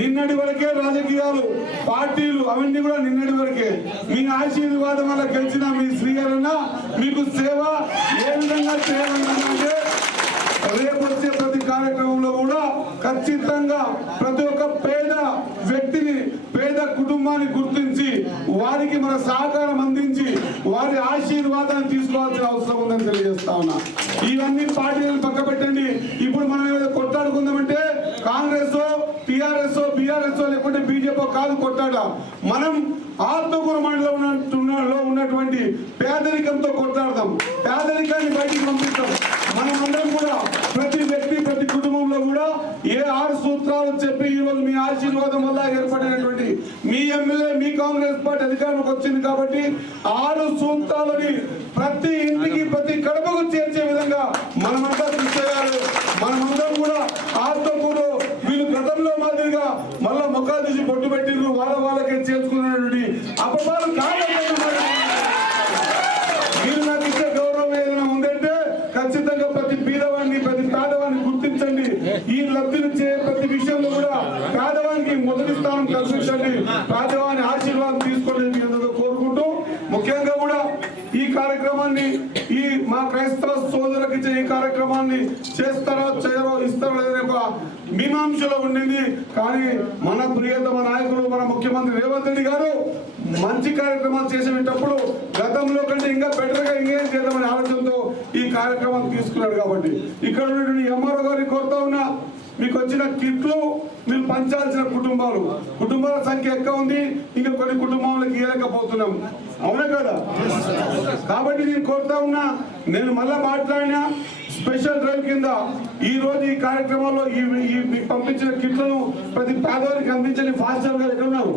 నిన్నటి వరకే రాజకీయాలు పార్టీలు అవన్నీ కూడా నిన్నటి వరకే. మీ ఆశీర్వాదం వల్ల గెలిచిన మీ శ్రీగారన్న మీకు సేవ ఏ విధంగా చేయాలన్నారంటే రేపు వచ్చే ప్రతి కార్యక్రమంలో కూడా ఖచ్చితంగా ప్రతి ఒక్క పేద వ్యక్తిని పేద కుటుంబాన్ని గుర్తించి వారికి మన సహకారం అందించి వారి ఆశీర్వాదాన్ని తీసుకోవాల్సిన అవసరం ఉందని తెలియజేస్తా ఉన్నా. ఇవన్నీ పార్టీలను పక్క పెట్టండి. ఇప్పుడు మనం ఏదో కొట్లాడుకుందామంటే కాంగ్రెస్ టిఆర్ఎస్ బిఆర్ఎస్ లేకుంటే బీజేపీ కాదు కొట్లాడ. మనం ఆత్మకూరు మండలంలో ఉన్నటువంటి పేదరికంతో కొట్లాడదాం, పేదరికాన్ని బయటికి పంపిస్తాం. మనమందరం కూడా ప్రతి వ్యక్తి ప్రతి కుటుంబంలో కూడా ఏ 6 సూత్రాలు చెప్పి ఈ రోజు మీ ఆశీర్వాదం వల్ల ఏర్పడినటువంటి మీ ఎమ్మెల్యే మీ కాంగ్రెస్ పార్టీ అధికారంలోకి వచ్చింది కాబట్టి 6 సూత్రాలని ప్రతి ఇంటికి ప్రతి కడపకు చేర్చే విధంగా మనమంతా కృషి చేయాలి. మనమందరం కూడా ఆత్మకూరు వీళ్ళు గతంలో మాదిరిగా మళ్ళా మొక్కలు తీసి బొట్టు పెట్టిండ్రు వాళ్ళకే చేర్చుకున్నటువంటి అపవాలు కాదని మీరు నాకు ఇచ్చే గౌరవం ఏదైనా ఉందంటే ఖచ్చితంగా ప్రతి పేదవాడిని ప్రతి పేదవాడిని గుర్తించండి. ఈ లబ్ధినిచ్చే ప్రతి విషయంలో కూడా పేదవానికి మొదటి స్థానం కల్పించండి. పేదవాని ఆశీర్వాదం తీసుకోండి కోరుకుంటూ ముఖ్యంగా కూడా ఈ కార్యక్రమాన్ని ఈ మా క్రైస్తవ సోదరులకు ఇచ్చే ఈ కార్యక్రమాన్ని చేస్తారో చేయరో ఇస్తారో లేదనే ఒక మీమాంసలో ఉండింది. కానీ మన ప్రియతమ నాయకులు మన ముఖ్యమంత్రి రేవంత్ రెడ్డి గారు మంచి కార్యక్రమాలు చేసేటప్పుడు గతంలో కంటే ఇంకా బెటర్ గా ఇంకేం చేద్దామనే ఆలోచనతో ఈ కార్యక్రమాన్ని తీసుకున్నాడు. కాబట్టి ఇక్కడ ఉన్నటువంటి ఎంఆర్ఓ గారిని కోరుతా ఉన్నా, మీకు వచ్చిన కిట్లు మీరు పంచాల్సిన కుటుంబాల సంఖ్య ఎక్కువ ఉంది. ఇంకా కొన్ని కుటుంబాలకు ఇవ్వలేకపోతున్నాం, అవునా కదా? కాబట్టి నేను కోరుతా ఉన్నా, నేను మళ్ళా మాట్లాడినా స్పెషల్ డ్రైవ్ కింద ఈ రోజు ఈ కార్యక్రమంలో ఈ పంపించిన కిట్లను ప్రతి పేదవారికి అందించండి. ఫాస్టర్ గారు ఎక్కడ ఉన్నారు?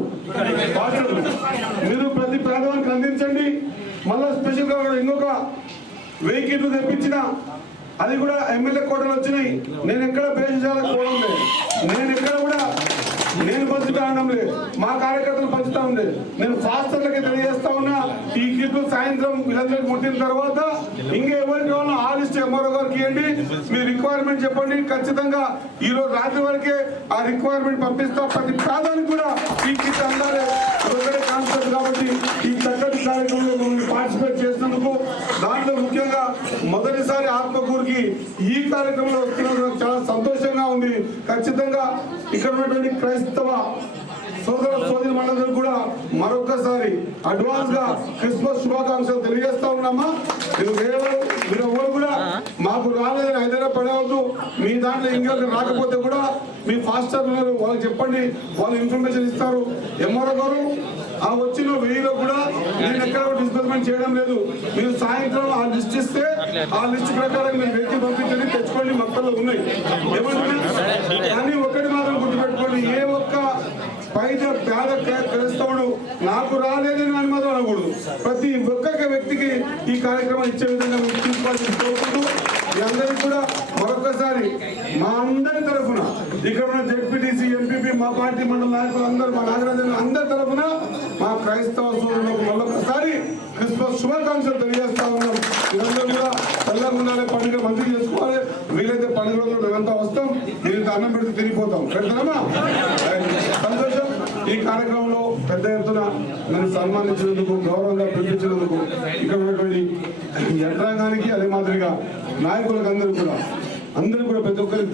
మీరు ప్రతి పేదవారికి అందించండి. మళ్ళా స్పెషల్ గా ఇంకొక 1000 కిట్లు తెప్పించిన అది కూడా ఎమ్మెల్యే కోటలు వచ్చినాయి. నేను ఎక్కడ బేజాలకు పోవడం లేదు, నేను పంచుతా ఉండడం లేదు, మా కార్యకర్తలు పంచుతా ఉంది. నేను ఫాస్టర్లకి తెలియజేస్తా ఉన్నా, ఈ కిట్లు సాయంత్రం వీళ్ళందరికీ ముట్టిన తర్వాత ఇంకా ఎవరికి కావాలో ఆ లిస్ట్ ఎంఆర్ఓ గారికి ఇవ్వండి. మీ రిక్వైర్మెంట్ చెప్పండి. ఖచ్చితంగా ఈ రోజు రాత్రి వరకే ఆ రిక్వైర్మెంట్ పంపిస్తా. ప్రతి ప్రాంతానికి కూడా ఈ కిట్ అందాలి ఒకటే కాన్సెప్ట్. కాబట్టి ఈ చక్కటి కార్యక్రమంలో పార్టిసిపేట్ చేసినందుకు, దాంట్లో ముఖ్యంగా మొదటిసారి ఆత్మకూరుకి ఈ కార్యక్రమంలో వస్తున్నందుకు చాలా సంతోషంగా ఉంది. ఖచ్చితంగా ఇక్కడ ఉన్నటువంటి క్రైస్తవ సోదర సోదరి మండలం కూడా మరొకసారి అడ్వాన్స్ గా క్రిస్మస్ శుభాకాంక్షలు తెలియజేస్తా ఉన్నామా. మీరు ఎవరు కూడా మాకు రాలేదని హైదరాబాద్ పడవద్దు. మీ దాంట్లో ఇంకా రాకపోతే కూడా మీ ఫాస్టర్ వాళ్ళకి చెప్పండి, వాళ్ళు ఇన్ఫర్మేషన్ ఇస్తారు. ఎంఆర్ఓ గారు ఆ వచ్చిన 1000లో కూడా నేను ఎక్కడ డిస్బర్స్మెంట్ చేయడం లేదు. మీరు సాయంత్రం ఆ లిస్ట్ ఇస్తే ఆ లిస్ట్ ప్రకారం మీరు వెహికల్ పంపించండి, తెచ్చుకోండి. మొక్కల్లో ఉన్నాయి ఏమంటున్నా. కానీ ఒక్కటి మాత్రం గుర్తుపెట్టుకోండి, ఏ ఒక్క పేద క్రైస్తవుడు నాకు రాలేదని అని మాత్రం అనకూడదు. ప్రతి ఒక్క వ్యక్తికి ఈ కార్యక్రమం ఇచ్చే విధంగా మీరు తీసుకోవాలని కోరుకుంటూ, మీ అందరికీ కూడా మరొకసారి మా అందరి తరఫున ఇక్కడ ఉన్న జెడ్పీటీసీ ఎంపీపీ మా పార్టీ మండల నాయకులు అందరూ మా నాగరాజన్ అందరి తరఫున మా క్రైస్తవ సోదరులకు మరొకసారి క్రిస్మస్ శుభాకాంక్షలు తెలియజేస్తా ఉన్నాం. మీరందరూ కూడా చల్లగా ఉండాలి, పండుగ మంచిగా చేసుకోవాలి. వీలైతే పండుగ రోజులు మేమంతా వస్తాం, మీరు అన్నం పెడితే తిరిగిపోతాం. పెడతామా? సంతోషం. ఈ కార్యక్రమంలో పెద్ద ఎత్తున నన్ను సన్మానించినందుకు, గౌరవంగా పిలిపించినందుకు ఇక్కడ ఉన్నటువంటి యంత్రాంగానికి అదే మాదిరిగా నాయకులకు అందరూ కూడా ప్రతి ఒక్కరికి